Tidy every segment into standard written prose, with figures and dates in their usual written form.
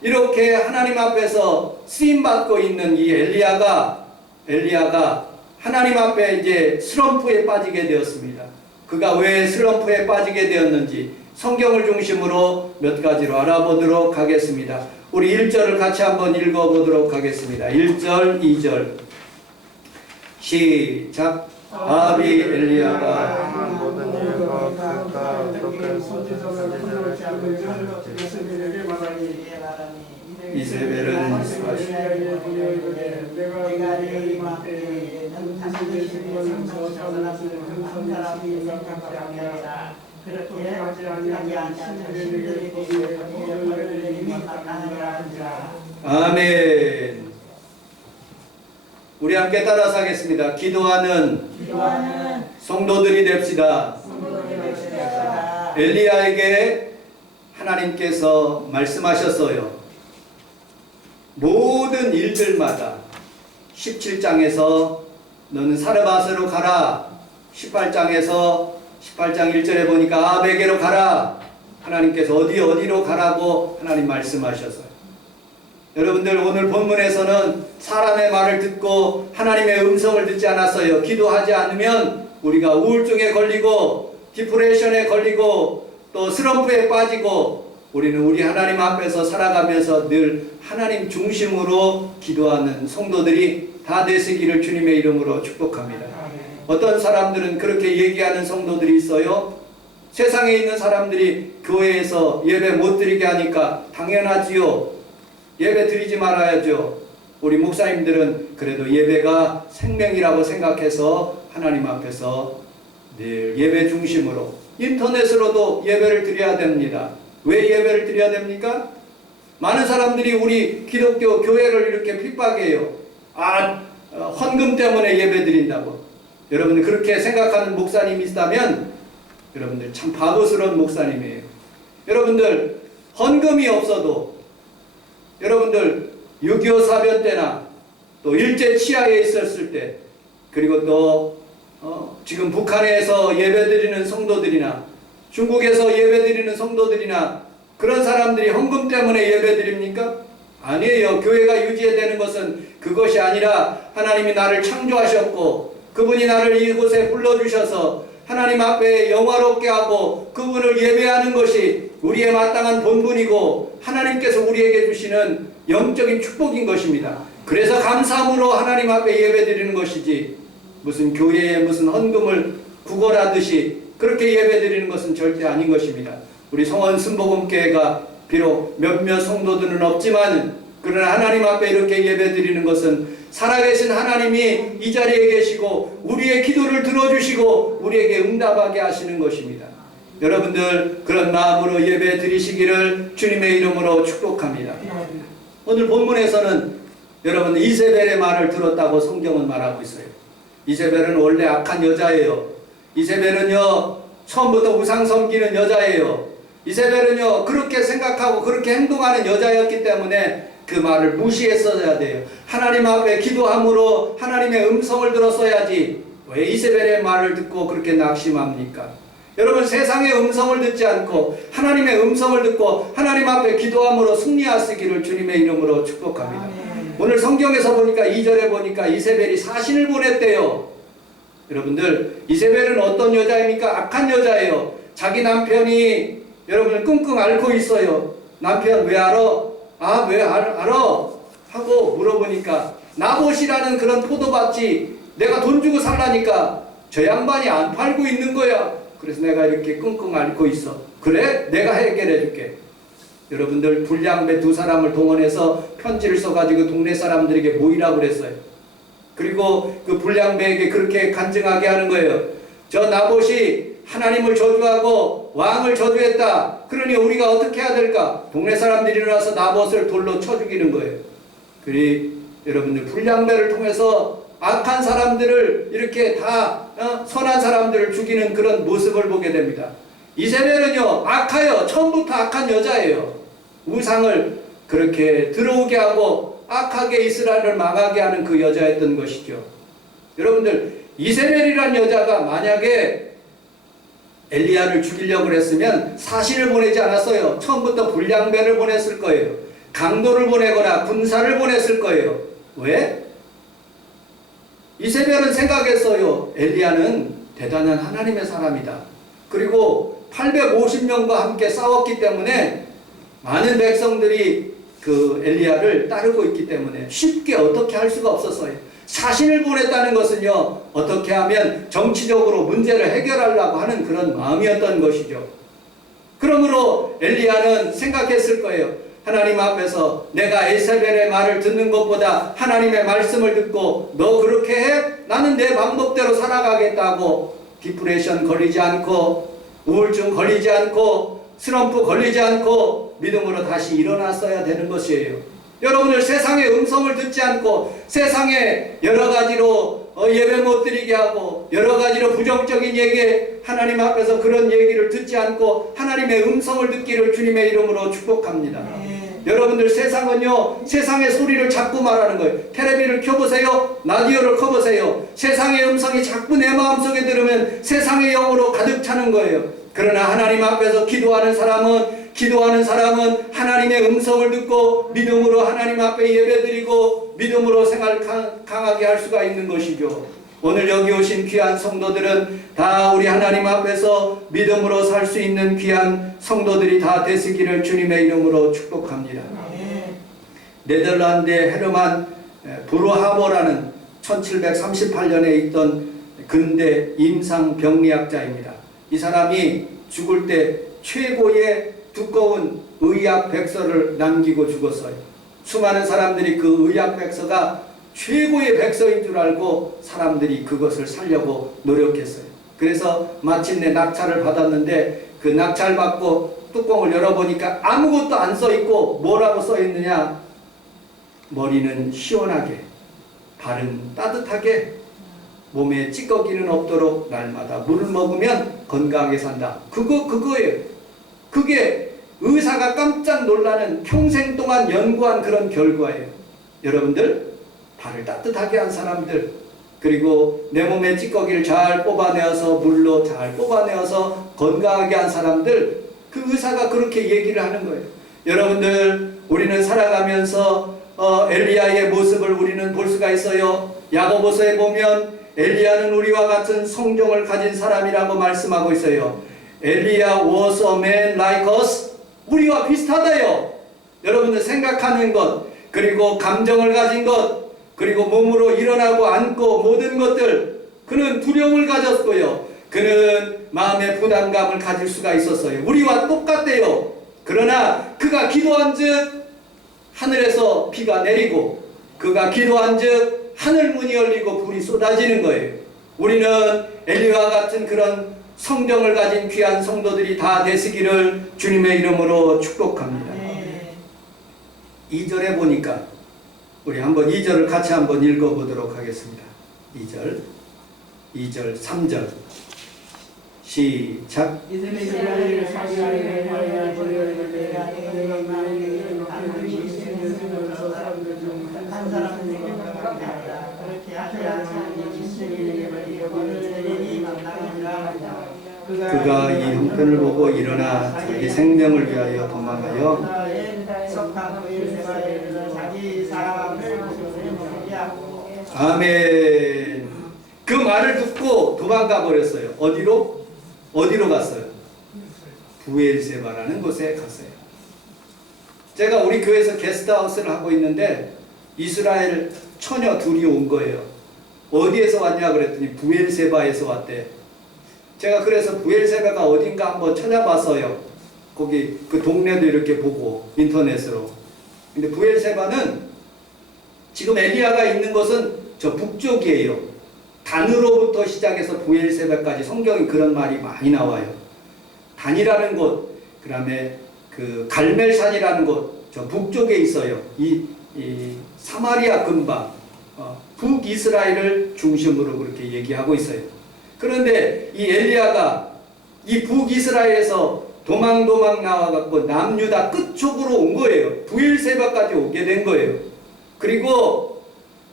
이렇게 하나님 앞에서 쓰임받고 있는 이 엘리야가 하나님 앞에 이제 슬럼프에 빠지게 되었습니다. 그가 왜 슬럼프에 빠지게 되었는지 성경을 중심으로 몇 가지로 알아보도록 하겠습니다. 우리 1절을 같이 한번 읽어보도록 하겠습니다. 1절, 2절 시작. 아합이 엘리야가 모든 일과 그가 어떻게 선지자를 이세벨은 내가 네 앞에 당신의 신분에서 한 사람이 생각하지 아니하라. 그렇게 하지 아니하면 신들이 거기에 만나느니라 하니라. 아멘. 우리 함께 따라서 하겠습니다. 기도하는 성도들이 됩시다. 엘리야에게 하나님께서 말씀하셨어요. 모든 일들마다 17장에서 너는 사르밧으로 가라. 18장 1절에 보니까 아합에게로 가라. 하나님께서 어디로 가라고 하나님 말씀하셨어요. 여러분들 오늘 본문에서는 사람의 말을 듣고 하나님의 음성을 듣지 않았어요. 기도하지 않으면 우리가 우울증에 걸리고 디프레션에 걸리고 또 슬럼프에 빠지고 우리는 우리 하나님 앞에서 살아가면서 늘 하나님 중심으로 기도하는 성도들이 다 되시기를 주님의 이름으로 축복합니다. 어떤 사람들은 그렇게 얘기하는 성도들이 있어요. 세상에 있는 사람들이 교회에서 예배 못 드리게 하니까 당연하지요. 예배 드리지 말아야죠. 우리 목사님들은 그래도 예배가 생명이라고 생각해서 하나님 앞에서 늘 예배 중심으로 인터넷으로도 예배를 드려야 됩니다. 왜 예배를 드려야 됩니까? 많은 사람들이 우리 기독교 교회를 이렇게 핍박해요. 헌금 때문에 예배 드린다고. 여러분들 그렇게 생각하는 목사님이 있다면 여러분들 참 바보스러운 목사님이에요. 여러분들 헌금이 없어도 여러분들 6.25 사변 때나 또 일제 치하에 있었을 때 그리고 또 지금 북한에서 예배드리는 성도들이나 중국에서 예배드리는 성도들이나 그런 사람들이 헌금 때문에 예배드립니까? 아니에요. 교회가 유지되는 것은 그것이 아니라 하나님이 나를 창조하셨고 그분이 나를 이곳에 불러주셔서 하나님 앞에 영화롭게 하고 그분을 예배하는 것이 우리의 마땅한 본분이고 하나님께서 우리에게 주시는 영적인 축복인 것입니다. 그래서 감사함으로 하나님 앞에 예배드리는 것이지 무슨 교회에 무슨 헌금을 구걸하듯이 그렇게 예배드리는 것은 절대 아닌 것입니다. 우리 성원 순복음교회가 비록 몇몇 성도들은 없지만 그러나 하나님 앞에 이렇게 예배드리는 것은 살아계신 하나님이 이 자리에 계시고 우리의 기도를 들어주시고 우리에게 응답하게 하시는 것입니다. 여러분들 그런 마음으로 예배 드리시기를 주님의 이름으로 축복합니다. 오늘 본문에서는 여러분 이세벨의 말을 들었다고 성경은 말하고 있어요. 이세벨은 원래 악한 여자예요. 이세벨은요 처음부터 우상 섬기는 여자예요. 이세벨은요 그렇게 생각하고 그렇게 행동하는 여자였기 때문에 그 말을 무시했어야 돼요. 하나님 앞에 기도함으로 하나님의 음성을 들었어야지 왜 이세벨의 말을 듣고 그렇게 낙심합니까? 여러분 세상의 음성을 듣지 않고 하나님의 음성을 듣고 하나님 앞에 기도함으로 승리하시기를 주님의 이름으로 축복합니다. 오늘 성경에서 보니까 2절에 보니까 이세벨이 사신을 보냈대요. 여러분들 이세벨은 어떤 여자입니까? 악한 여자예요. 자기 남편이 여러분을 끙끙 앓고 있어요. 남편 왜 알아? 왜 알아? 하고 물어보니까 나봇이라는 그런 포도밭이 내가 돈 주고 살라니까 저 양반이 안 팔고 있는 거야. 그래서 내가 이렇게 끙끙 앓고 있어. 그래? 내가 해결해 줄게. 여러분들 불량배 2사람을 동원해서 편지를 써가지고 동네 사람들에게 모이라고 그랬어요. 그리고 그 불량배에게 그렇게 간증하게 하는 거예요. 저 나봇이 하나님을 저주하고 왕을 저주했다. 그러니 우리가 어떻게 해야 될까? 동네 사람들이 일어나서 나봇을 돌로 쳐 죽이는 거예요. 그리 여러분들 불량배를 통해서 악한 사람들을 이렇게 다 선한 사람들을 죽이는 그런 모습을 보게 됩니다. 이세벨은요 악해요. 처음부터 악한 여자예요. 우상을 그렇게 들어오게 하고 악하게 이스라엘을 망하게 하는 그 여자였던 것이죠. 여러분들 이세벨이란 여자가 만약에 엘리야를 죽이려고 했으면 사신을 보내지 않았어요. 처음부터 불량배를 보냈을 거예요. 강도를 보내거나 군사를 보냈을 거예요. 왜? 이세벨은 생각했어요. 엘리야는 대단한 하나님의 사람이다. 그리고 850명과 함께 싸웠기 때문에 많은 백성들이 그 엘리야를 따르고 있기 때문에 쉽게 어떻게 할 수가 없었어요. 사신을 보냈다는 것은요, 어떻게 하면 정치적으로 문제를 해결하려고 하는 그런 마음이었던 것이죠. 그러므로 엘리야는 생각했을 거예요. 하나님 앞에서 내가 이세벨의 말을 듣는 것보다 하나님의 말씀을 듣고 너 그렇게 해? 나는 내 방법대로 살아가겠다고 디프레션 걸리지 않고 우울증 걸리지 않고 슬럼프 걸리지 않고 믿음으로 다시 일어났어야 되는 것이에요. 여러분들 세상의 음성을 듣지 않고 세상에 여러 가지로 예배 못 드리게 하고 여러 가지로 부정적인 얘기 하나님 앞에서 그런 얘기를 듣지 않고 하나님의 음성을 듣기를 주님의 이름으로 축복합니다. 여러분들 세상은요, 세상의 소리를 자꾸 말하는 거예요. 텔레비를 켜보세요. 라디오를 켜보세요. 세상의 음성이 자꾸 내 마음속에 들으면 세상의 영으로 가득 차는 거예요. 그러나 하나님 앞에서 기도하는 사람은 하나님의 음성을 듣고 믿음으로 하나님 앞에 예배드리고 믿음으로 생활 강하게 할 수가 있는 것이죠. 오늘 여기 오신 귀한 성도들은 다 우리 하나님 앞에서 믿음으로 살 수 있는 귀한 성도들이 다 되시기를 주님의 이름으로 축복합니다. 네덜란드의 헤르만 브루하버라는 1738년에 있던 근대 임상병리학자입니다. 이 사람이 죽을 때 최고의 두꺼운 의학 백서를 남기고 죽었어요. 수많은 사람들이 그 의학 백서가 최고의 백서인 줄 알고 사람들이 그것을 살려고 노력했어요. 그래서 마침내 낙찰을 받았는데 그 낙찰 받고 뚜껑을 열어보니까 아무것도 안 써있고 뭐라고 써있느냐, 머리는 시원하게, 발은 따뜻하게, 몸에 찌꺼기는 없도록 날마다 물을 먹으면 건강하게 산다. 그거예요. 그게 의사가 깜짝 놀라는 평생 동안 연구한 그런 결과예요. 여러분들, 발을 따뜻하게 한 사람들, 그리고 내 몸의 찌꺼기를 잘 뽑아내어서 물로 잘 뽑아내어서 건강하게 한 사람들, 그 의사가 그렇게 얘기를 하는 거예요. 여러분들, 우리는 살아가면서 엘리야의 모습을 우리는 볼 수가 있어요. 야고보서에 보면 엘리야는 우리와 같은 성정을 가진 사람이라고 말씀하고 있어요. 엘리야 was a man like us. 우리와 비슷하다요. 여러분들 생각하는 것, 그리고 감정을 가진 것, 그리고 몸으로 일어나고 앉고 모든 것들, 그는 두려움을 가졌고요. 그는 마음의 부담감을 가질 수가 있었어요. 우리와 똑같대요. 그러나 그가 기도한 즉 하늘에서 비가 내리고, 그가 기도한 즉 하늘 문이 열리고 불이 쏟아지는 거예요. 우리는 엘리와 같은 그런 성정을 가진 귀한 성도들이 다 되시기를 주님의 이름으로 축복합니다. 2절에 보니까 우리 한번 2절을 같이 한번 읽어보도록 하겠습니다. 2절, 3절 시작. 그가 이 형편을 보고 일어나 자기 생명을 위하여 도망하여 아멘. 그 말을 듣고 도망가 버렸어요. 어디로 갔어요? 부엘세바라는 곳에 갔어요. 제가 우리 교회에서 게스트하우스를 하고 있는데 이스라엘 처녀 둘이 온 거예요. 어디에서 왔냐 그랬더니 부엘세바에서 왔대. 제가 그래서 부엘세바가 어딘가 한번 찾아봤어요. 거기 그 동네도 이렇게 보고 인터넷으로. 근데 부엘세바는 지금 엘리야가 있는 곳은 저 북쪽이에요. 단으로부터 시작해서 부엘세바까지 성경에 그런 말이 많이 나와요. 단이라는 곳, 그 다음에 그 갈멜산이라는 곳, 저 북쪽에 있어요. 이 사마리아 근방, 북이스라엘을 중심으로 그렇게 얘기하고 있어요. 그런데 이 엘리야가 이 북이스라엘에서 도망 나와갖고 남유다 끝쪽으로 온 거예요. 부엘세바까지 오게 된 거예요. 그리고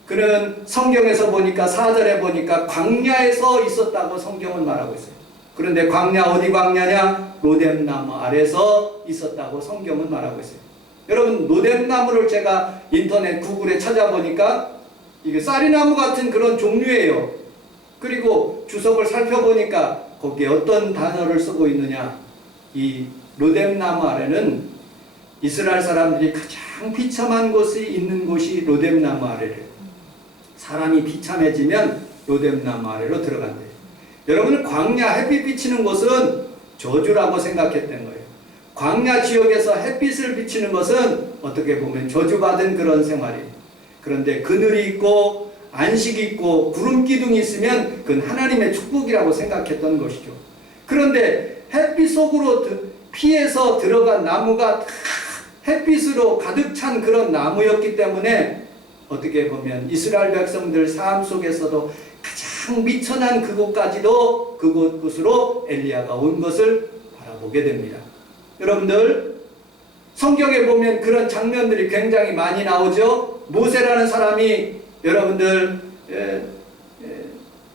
그는 성경에서 보니까 4절에 보니까 광야에서 있었다고 성경은 말하고 있어요. 그런데 광야 어디 광야냐? 로뎀나무 아래서 있었다고 성경은 말하고 있어요. 여러분 로뎀나무를 제가 인터넷 구글에 찾아보니까 이게 쌀이나무 같은 그런 종류예요. 그리고 주석을 살펴보니까 거기에 어떤 단어를 쓰고 있느냐, 이 로뎀나무 아래는 이스라엘 사람들이 가장 비참한 곳이 있는 곳이 로뎀나무 아래래요. 사람이 비참해지면 로뎀나무 아래로 들어간대요. 여러분은 광야 햇빛 비치는 곳은 저주라고 생각했던 거예요. 광야 지역에서 햇빛을 비치는 것은 어떻게 보면 저주받은 그런 생활이에요. 그런데 그늘이 있고 안식이 있고 구름 기둥이 있으면 그건 하나님의 축복이라고 생각했던 것이죠. 그런데 햇빛 속으로 피해서 들어간 나무가 다 햇빛으로 가득 찬 그런 나무였기 때문에 어떻게 보면 이스라엘 백성들 삶 속에서도 가장 미천한 그곳까지도 그곳으로 엘리야가 온 것을 바라보게 됩니다. 여러분들 성경에 보면 그런 장면들이 굉장히 많이 나오죠. 모세라는 사람이 여러분들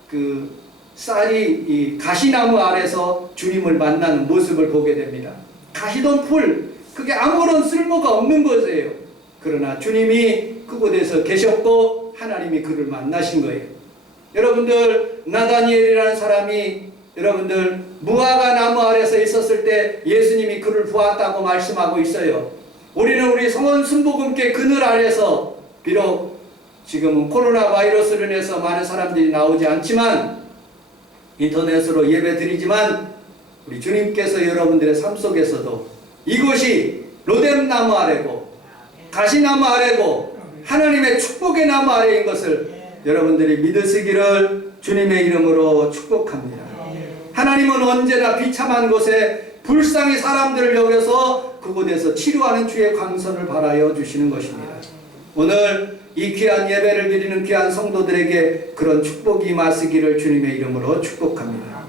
그 쌀이 이 가시나무 아래서 주님을 만나는 모습을 보게 됩니다. 가시던 풀, 그게 아무런 쓸모가 없는 것이에요. 그러나 주님이 그곳에서 계셨고 하나님이 그를 만나신 거예요. 여러분들 나다니엘이라는 사람이 여러분들 무화과 나무 아래서 있었을 때 예수님이 그를 보았다고 말씀하고 있어요. 우리는 우리 성원 순복음교회 그늘 아래서 비록 지금은 코로나 바이러스로 인해서 많은 사람들이 나오지 않지만 인터넷으로 예배 드리지만 우리 주님께서 여러분들의 삶 속에서도 이곳이 로뎀나무 아래고 가시나무 아래고 하나님의 축복의 나무 아래인 것을 여러분들이 믿으시기를 주님의 이름으로 축복합니다. 하나님은 언제나 비참한 곳에 불쌍히 사람들을 여겨서 그곳에서 치료하는 주의 광선을 발하여 주시는 것입니다. 오늘 이 귀한 예배를 드리는 귀한 성도들에게 그런 축복이 임하시기를 주님의 이름으로 축복합니다.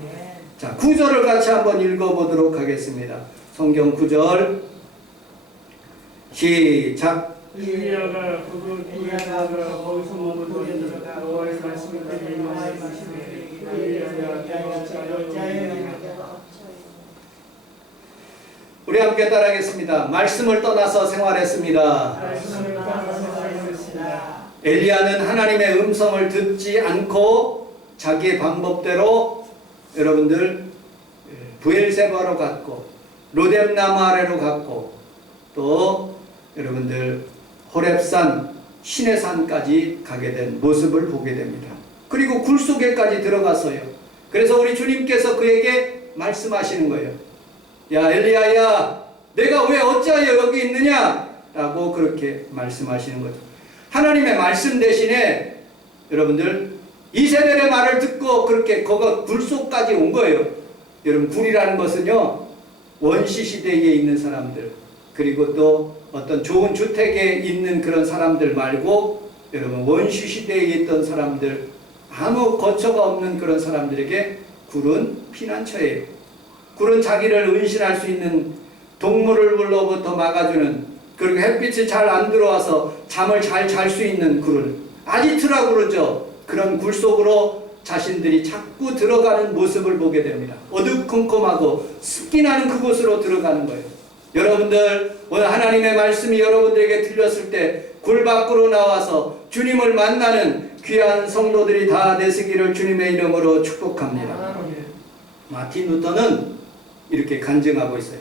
자, 구절을 같이 한번 읽어보도록 하겠습니다. 성경 구절 시작. 엘리야가 그가 거기서 머물러 여호와의 말씀을 그에게 말씀하시되 우리 함께 따라하겠습니다. 말씀을 떠나서 생활했습니다. 엘리야는 하나님의 음성을 듣지 않고 자기의 방법대로 여러분들 브엘세바로 갔고 로뎀나무 아래로 갔고 또 여러분들 호렙산 시내산까지 가게 된 모습을 보게 됩니다. 그리고 굴 속에까지 들어갔어요. 그래서 우리 주님께서 그에게 말씀하시는 거예요. 야 엘리야야, 내가 왜 어찌하여 여기 있느냐? 라고 그렇게 말씀하시는 거죠. 하나님의 말씀 대신에 여러분들 이세벨의 말을 듣고 그렇게 굴 속까지 온 거예요. 여러분 굴이라는 것은요 원시 시대에 있는 사람들 그리고 또 어떤 좋은 주택에 있는 그런 사람들 말고 여러분 원시 시대에 있던 사람들 아무 거처가 없는 그런 사람들에게 굴은 피난처예요. 굴은 자기를 은신할 수 있는 동물로부터 막아주는 그리고 햇빛이 잘 안 들어와서 잠을 잘 잘 수 있는 굴을 아지트라고 그러죠. 그런 굴 속으로 자신들이 자꾸 들어가는 모습을 보게 됩니다. 어두컴컴하고 습기 나는 그곳으로 들어가는 거예요. 여러분들 오늘 하나님의 말씀이 여러분들에게 들렸을 때 굴 밖으로 나와서 주님을 만나는 귀한 성도들이 다 되시기를 주님의 이름으로 축복합니다. 마틴 루터는 이렇게 간증하고 있어요.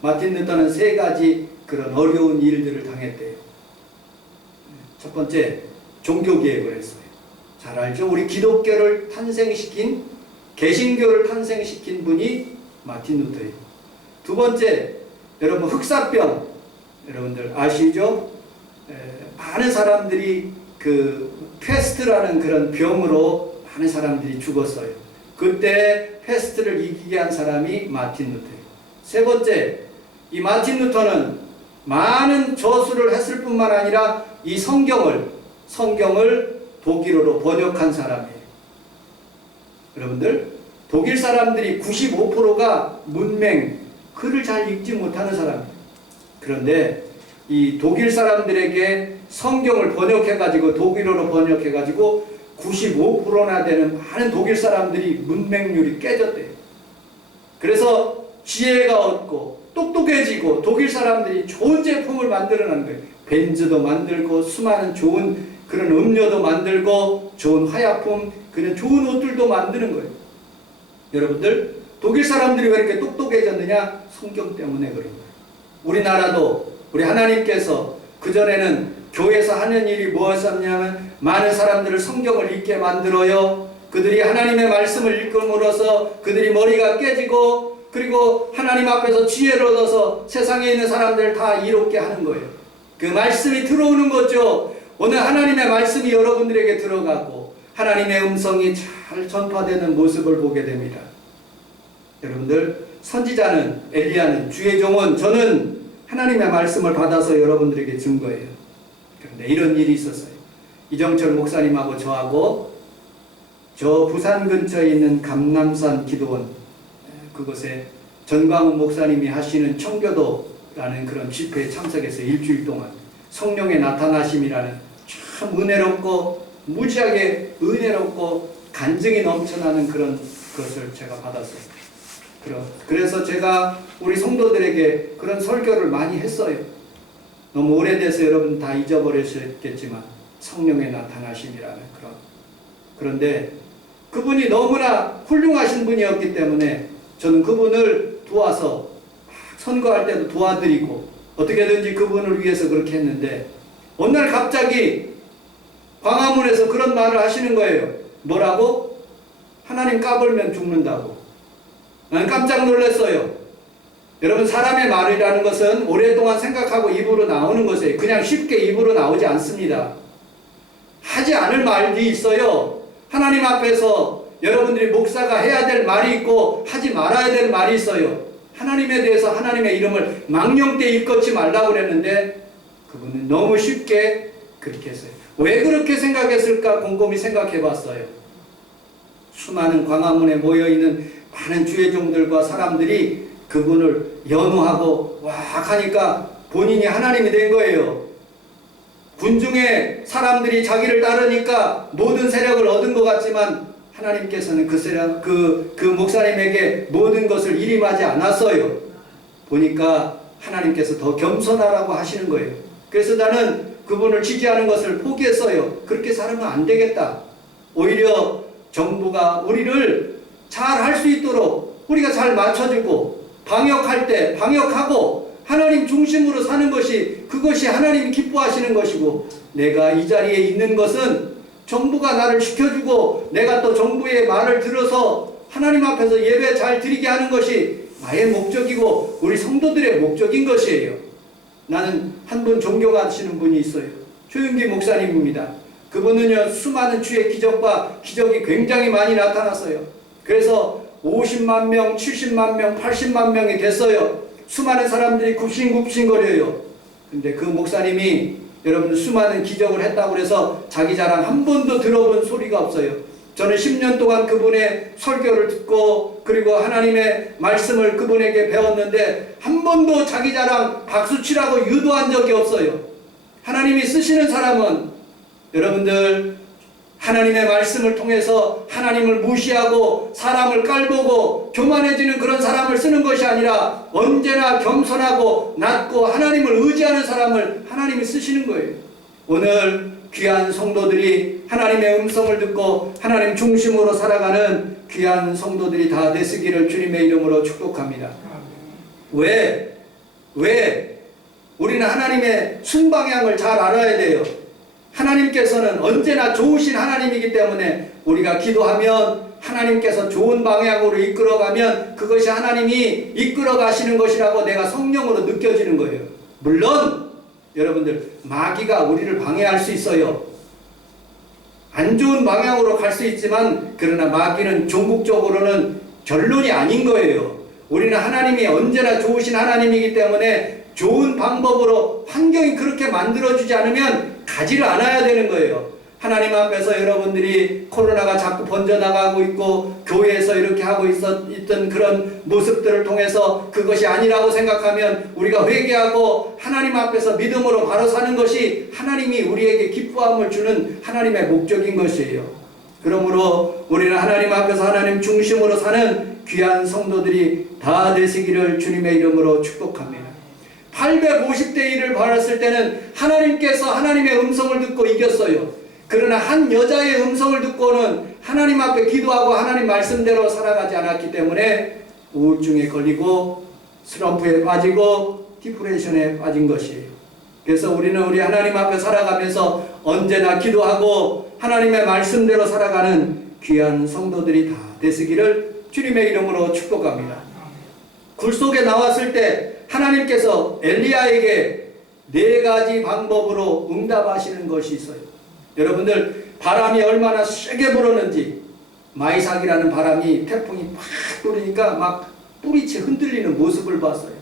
마틴 루터는 세 가지 그런 어려운 일들을 당했대요. 첫 번째, 종교개혁을 했어요. 잘 알죠? 우리 기독교를 탄생시킨, 개신교를 탄생시킨 분이 마틴 루터예요. 두 번째, 여러분 흑사병, 여러분들 아시죠? 많은 사람들이 그 패스트라는 그런 병으로 많은 사람들이 죽었어요. 그때 패스트를 이기게 한 사람이 마틴 루터예요. 세 번째, 이 마틴 루터는 많은 저수를 했을 뿐만 아니라 이 성경을 독일어로 번역한 사람이에요. 여러분들 독일 사람들이 95%가 문맹, 글을 잘 읽지 못하는 사람이에요. 그런데 이 독일 사람들에게 성경을 번역해가지고 독일어로 번역해가지고 95%나 되는 많은 독일 사람들이 문맹률이 깨졌대요. 그래서 지혜가 얻고 똑똑해지고 독일 사람들이 좋은 제품을 만들어내는 거예요. 벤즈도 만들고 수많은 좋은 그런 음료도 만들고 좋은 화약품, 그런 좋은 옷들도 만드는 거예요. 여러분들, 독일 사람들이 왜 이렇게 똑똑해졌느냐? 성경 때문에 그런 거예요. 우리나라도 우리 하나님께서 그전에는 교회에서 하는 일이 무엇이었냐면 많은 사람들을 성경을 읽게 만들어요. 그들이 하나님의 말씀을 읽음으로써 그들이 머리가 깨지고 그리고 하나님 앞에서 지혜를 얻어서 세상에 있는 사람들을 다 이롭게 하는 거예요. 그 말씀이 들어오는 거죠. 오늘 하나님의 말씀이 여러분들에게 들어가고 하나님의 음성이 잘 전파되는 모습을 보게 됩니다. 여러분들, 선지자는, 엘리야는, 주의 종은, 저는 하나님의 말씀을 받아서 여러분들에게 준 거예요. 그런데 이런 일이 있었어요. 이정철 목사님하고 저하고 저 부산 근처에 있는 감남산 기도원, 그곳에 전광훈 목사님이 하시는 청교도라는 그런 집회에 참석해서 일주일 동안 성령의 나타나심이라는 참 은혜롭고 무지하게 은혜롭고 간증이 넘쳐나는 그런 것을 제가 받았어요. 그래서 제가 우리 성도들에게 그런 설교를 많이 했어요. 너무 오래돼서 여러분 다 잊어버리셨겠지만 성령의 나타나심이라는 그런데 그분이 너무나 훌륭하신 분이었기 때문에 저는 그분을 도와서 선거할 때도 도와드리고 어떻게든지 그분을 위해서 그렇게 했는데 어느 날 갑자기 광화문에서 그런 말을 하시는 거예요. 뭐라고? 하나님 까불면 죽는다고. 나는 깜짝 놀랐어요. 여러분, 사람의 말이라는 것은 오랫동안 생각하고 입으로 나오는 것이에요. 그냥 쉽게 입으로 나오지 않습니다. 하지 않을 말이 있어요. 하나님 앞에서 여러분들이 목사가 해야 될 말이 있고 하지 말아야 될 말이 있어요. 하나님에 대해서 하나님의 이름을 망령되이 일컫지 말라고 그랬는데 그분은 너무 쉽게 그렇게 했어요. 왜 그렇게 생각했을까 곰곰이 생각해 봤어요. 수많은 광화문에 모여있는 많은 주의 종들과 사람들이 그분을 연호하고 와 하니까 본인이 하나님이 된 거예요. 군중의 사람들이 자기를 따르니까 모든 세력을 얻은 것 같지만 하나님께서는 그 목사님에게 모든 것을 일임하지 않았어요. 보니까 하나님께서 더 겸손하라고 하시는 거예요. 그래서 나는 그분을 지지하는 것을 포기했어요. 그렇게 살면 안 되겠다. 오히려 정부가 우리를 잘 할 수 있도록 우리가 잘 맞춰주고 방역할 때 방역하고 하나님 중심으로 사는 것이 그것이 하나님이 기뻐하시는 것이고 내가 이 자리에 있는 것은 정부가 나를 시켜주고 내가 또 정부의 말을 들어서 하나님 앞에서 예배 잘 드리게 하는 것이 나의 목적이고 우리 성도들의 목적인 것이에요. 나는 한 분 존경하시는 분이 있어요. 조윤기 목사님입니다. 그분은요 수많은 주의 기적이 굉장히 많이 나타났어요. 그래서 50만 명, 70만 명, 80만 명이 됐어요. 수많은 사람들이 굽신굽신거려요. 근데 그 목사님이 여러분 수많은 기적을 했다고 해서 자기 자랑 한 번도 들어본 소리가 없어요. 저는 10년 동안 그분의 설교를 듣고 그리고 하나님의 말씀을 그분에게 배웠는데 한 번도 자기 자랑 박수치라고 유도한 적이 없어요. 하나님이 쓰시는 사람은 여러분들 하나님의 말씀을 통해서 하나님을 무시하고 사람을 깔보고 교만해지는 그런 사람을 쓰는 것이 아니라 언제나 겸손하고 낮고 하나님을 의지하는 사람을 하나님이 쓰시는 거예요. 오늘 귀한 성도들이 하나님의 음성을 듣고 하나님 중심으로 살아가는 귀한 성도들이 다 되시기를 주님의 이름으로 축복합니다. 왜? 우리는 하나님의 순방향을 잘 알아야 돼요. 하나님께서는 언제나 좋으신 하나님이기 때문에 우리가 기도하면 하나님께서 좋은 방향으로 이끌어가면 그것이 하나님이 이끌어 가시는 것이라고 내가 성령으로 느껴지는 거예요. 물론 여러분들 마귀가 우리를 방해할 수 있어요. 안 좋은 방향으로 갈 수 있지만 그러나 마귀는 종국적으로는 결론이 아닌 거예요. 우리는 하나님이 언제나 좋으신 하나님이기 때문에 좋은 방법으로 환경이 그렇게 만들어주지 않으면 가지를 않아야 되는 거예요. 하나님 앞에서 여러분들이 코로나가 자꾸 번져나가고 있고 교회에서 이렇게 하고 있던 그런 모습들을 통해서 그것이 아니라고 생각하면 우리가 회개하고 하나님 앞에서 믿음으로 바로 사는 것이 하나님이 우리에게 기뻐함을 주는 하나님의 목적인 것이에요. 그러므로 우리는 하나님 앞에서 하나님 중심으로 사는 귀한 성도들이 다 되시기를 주님의 이름으로 축복합니다. 850대 1을 받았을 때는 하나님께서 하나님의 음성을 듣고 이겼어요. 그러나 한 여자의 음성을 듣고는 하나님 앞에 기도하고 하나님 말씀대로 살아가지 않았기 때문에 우울증에 걸리고 슬럼프에 빠지고 디프레션에 빠진 것이에요. 그래서 우리는 우리 하나님 앞에 살아가면서 언제나 기도하고 하나님의 말씀대로 살아가는 귀한 성도들이 다 되시기를 주님의 이름으로 축복합니다. 굴 속에 나왔을 때 하나님께서 엘리야에게 4가지 방법으로 응답하시는 것이 있어요. 여러분들 바람이 얼마나 세게 불었는지, 마이삭이라는 바람이 태풍이 막 불으니까 막 뿌리채 흔들리는 모습을 봤어요.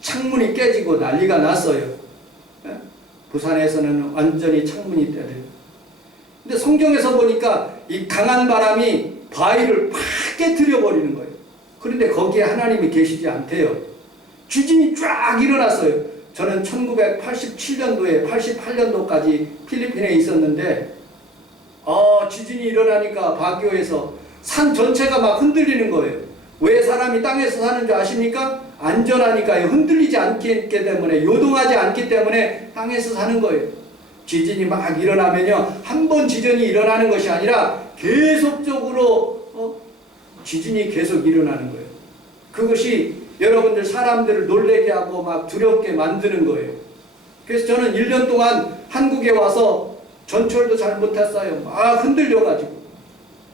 창문이 깨지고 난리가 났어요. 부산에서는 완전히 창문이 때려요. 근데 성경에서 보니까 이 강한 바람이 바위를 팍 깨뜨려 버리는 거예요. 그런데 거기에 하나님이 계시지 않대요. 지진이 쫙 일어났어요. 저는 1987년도에 88년도까지 필리핀에 있었는데 지진이 일어나니까 바교에서 산 전체가 막 흔들리는 거예요. 왜 사람이 땅에서 사는 줄 아십니까? 안전하니까요. 흔들리지 않기 때문에, 요동하지 않기 때문에 땅에서 사는 거예요. 지진이 막 일어나면요, 한 번 지진이 일어나는 것이 아니라 계속적으로 지진이 계속 일어나는 거예요. 그것이 여러분들 사람들을 놀래게 하고 막 두렵게 만드는 거예요. 그래서 저는 1년 동안 한국에 와서 전철도 잘 못탔어요. 막 흔들려가지고.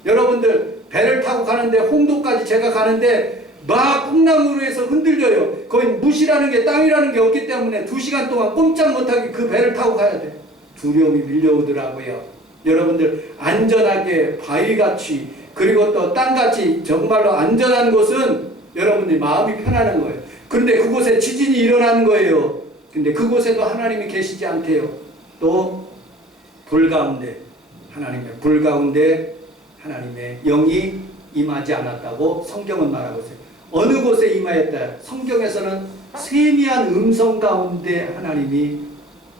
여러분들 배를 타고 가는데, 홍도까지 제가 가는데 막 풍랑으로 해서 흔들려요. 거의 무시라는 게, 땅이라는 게 없기 때문에 2시간 동안 꼼짝 못하게 그 배를 타고 가야 돼. 두려움이 밀려오더라고요. 여러분들 안전하게 바위같이, 그리고 또 땅같이 정말로 안전한 곳은 여러분들이 마음이 편안한 거예요. 그런데 그곳에 지진이 일어나는 거예요. 근데 그곳에도 하나님이 계시지 않대요. 또 불 가운데, 불 가운데 하나님의 영이 임하지 않았다고 성경은 말하고 있어요. 어느 곳에 임하였다? 성경에서는 세미한 음성 가운데 하나님이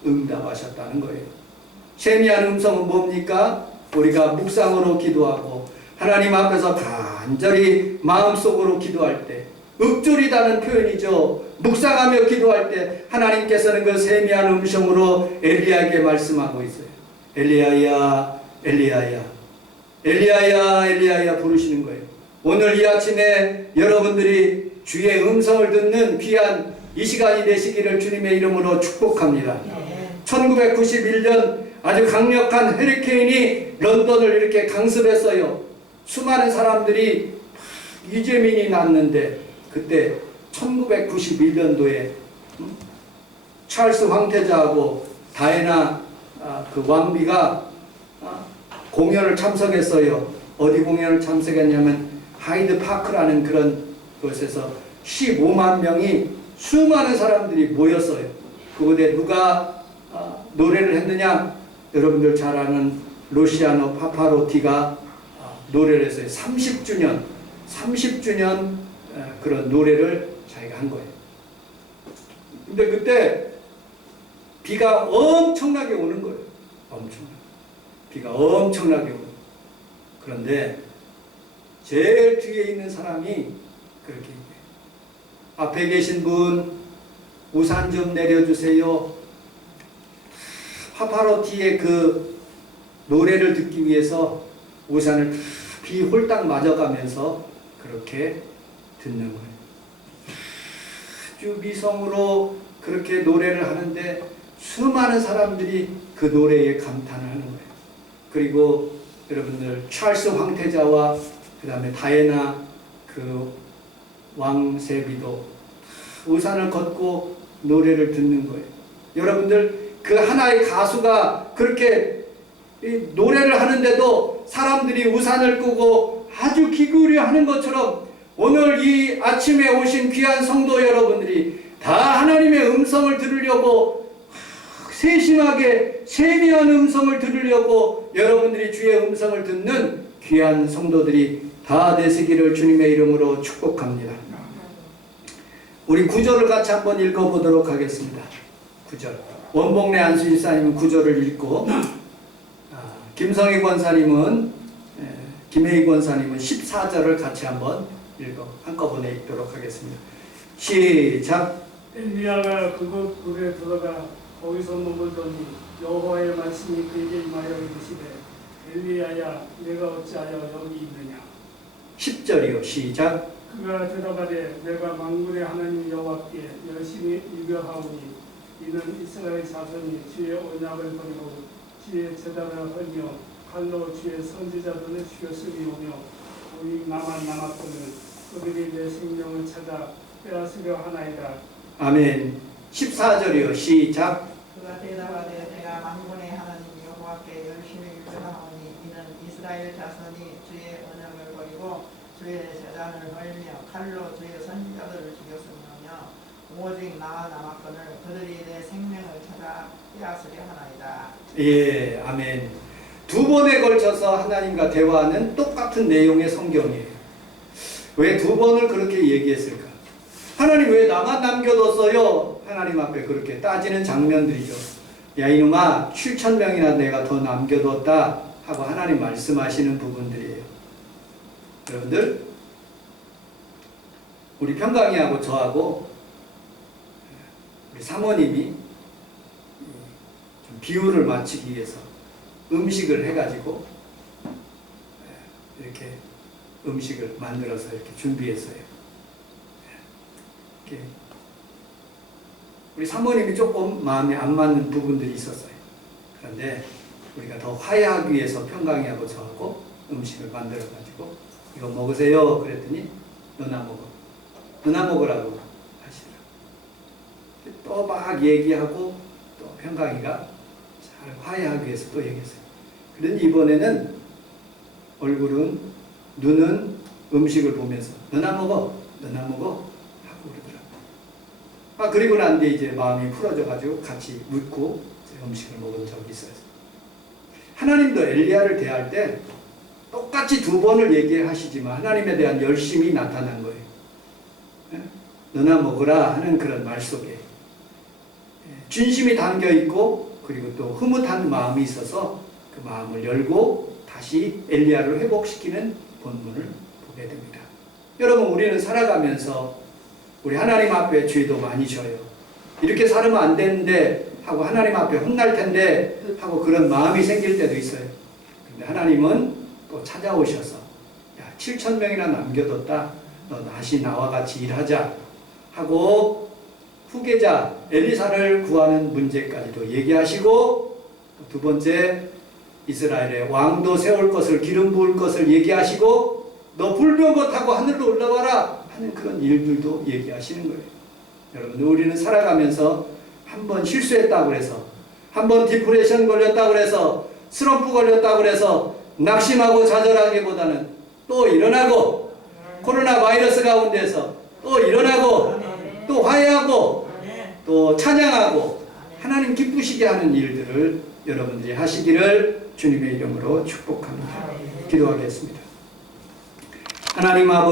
응답하셨다는 거예요. 세미한 음성은 뭡니까? 우리가 묵상으로 기도하고 하나님 앞에서 간절히 마음속으로 기도할 때, 읊조리다는 표현이죠. 묵상하며 기도할 때 하나님께서는 그 세미한 음성으로 엘리야에게 말씀하고 있어요. 엘리야야, 엘리야야, 엘리야야, 엘리야야 부르시는 거예요. 오늘 이 아침에 여러분들이 주의 음성을 듣는 귀한 이 시간이 되시기를 주님의 이름으로 축복합니다. 1991년 아주 강력한 허리케인이 런던을 이렇게 강습했어요. 수많은 사람들이 이재민이 났는데, 그때 1991년도에 찰스 황태자하고 다이애나 그 왕비가 공연을 참석했어요. 어디 공연을 참석했냐면 하이드 파크라는 그런 곳에서 15만 명이, 수많은 사람들이 모였어요. 그곳에 누가 노래를 했느냐? 여러분들 잘 아는 루시아노 파파로티가 노래를 했어요. 30주년 그런 노래를 자기가 한 거예요. 근데 그때 비가 엄청나게 오는 거예요. 비가 엄청나게 오는 거예요. 그런데 제일 뒤에 있는 사람이 그렇게 얘기해요. 앞에 계신 분 우산 좀 내려주세요. 파파로티의 그 노래를 듣기 위해서 우산을 비 홀딱 맞아가면서 그렇게 듣는 거예요. 아주 미성으로 그렇게 노래를 하는데 수많은 사람들이 그 노래에 감탄을 하는 거예요. 그리고 여러분들 찰스 황태자와 그 다음에 다이애나 그 왕세비도 우산을 걷고 노래를 듣는 거예요. 여러분들 그 하나의 가수가 그렇게 노래를 하는데도 사람들이 우산을 끄고 아주 기구려 하는 것처럼 오늘 이 아침에 오신 귀한 성도 여러분들이 다 하나님의 음성을 들으려고 세심하게 세미한 음성을 들으려고 여러분들이 주의 음성을 듣는 귀한 성도들이 다 되시기를 주님의 이름으로 축복합니다. 우리 구절을 같이 한번 읽어보도록 하겠습니다. 9절. 원복래 안수일사님은 9절을 읽고 김성희 권사님은 김혜희 권사님은 14절을 같이 한번 한꺼번에 읽도록 하겠습니다. 시작. 엘리야가 그곳 굴에 들어가 거기서 머물더니 여호와의 말씀이 그에게 임하여 이르시되 엘리야야 내가 어찌하여 여기 있느냐. 10절이요. 시작. 그가 대답하되 내가 만군의 하나님 여호와께 열심히 유별하오니 이는 이스라엘 자손이 주의 언약을 버리고 주의 제단을 헐며 칼로 주의 선지자들을 죽였음이오며 오직 나만 남았거늘 그들이 내 생명을 찾아 빼앗으려 하나이다. 아멘. 14절이요. 시작. 그가 대답하되 내가 만군의 하나님 여호와께 열심히 유별하오니 이는 이스라엘 자손이 주의 언약을 버리고 주의 제단을 헐며 칼로 주의 선지자들을 죽였으며 오직 나와 남았거늘 그들이 내 생명을 찾아 빼앗으려 하나이다. 예, 아멘. 두 번에 걸쳐서 하나님과 대화하는 똑같은 내용의 성경이에요. 왜 두 번을 그렇게 얘기했을까? 하나님 왜 나만 남겨뒀어요? 하나님 앞에 그렇게 따지는 장면들이죠. 야 이놈아 7,000명이나 내가 더 남겨뒀다 하고 하나님 말씀하시는 부분들이에요. 여러분들 우리 평강이하고 저하고 우리 사모님이 좀 비율을 맞추기 위해서 음식을 해가지고 이렇게 음식을 만들어서 이렇게 준비했어요. 이렇게 우리 사모님이 조금 마음에 안 맞는 부분들이 있었어요. 그런데 우리가 더 화해하기 위해서 평강이하고 저하고 음식을 만들어가지고 이거 먹으세요. 그랬더니 너나 먹어. 너나 먹으라고 하시더라고요. 또 막 얘기하고 또 평강이가 잘 화해하기 위해서 또 얘기했어요. 그러니 이번에는 얼굴은 눈은 음식을 보면서 너나 먹어. 너나 먹어. 하고 그러더라고요. 그리고 난 뒤에 이제 마음이 풀어져가지고 같이 묻고 음식을 먹은 적이 있어요. 하나님도 엘리야를 대할 때 똑같이 두 번을 얘기하시지만 하나님에 대한 열심이 나타난 거예요. 너나 먹으라 하는 그런 말 속에 진심이 담겨 있고 그리고 또 흐뭇한 마음이 있어서 그 마음을 열고 다시 엘리야를 회복시키는 본문을 보게 됩니다. 여러분 우리는 살아가면서 우리 하나님 앞에 죄도 많이 져요. 이렇게 살면 안 되는데 하고 하나님 앞에 혼날 텐데 하고 그런 마음이 생길 때도 있어요. 근데 하나님은 또 찾아오셔서 야 7,000명이나 남겨뒀다. 너 다시 나와 같이 일하자 하고 후계자 엘리사를 구하는 문제까지도 얘기하시고 두 번째 이스라엘의 왕도 세울 것을 기름 부을 것을 얘기하시고 너 불병거 타고 하늘로 올라와라 하는 그런 일들도 얘기하시는 거예요. 여러분 우리는 살아가면서 한번 실수했다고 해서 한번 디프레션 걸렸다고 해서 슬럼프 걸렸다고 해서 낙심하고 좌절하기보다는 또 일어나고 코로나 바이러스 가운데서 또 일어나고 또 화해하고 또 찬양하고 하나님 기쁘시게 하는 일들을 여러분들이 하시기를 주님의 이름으로 축복합니다. 기도하겠습니다. 하나님 아버지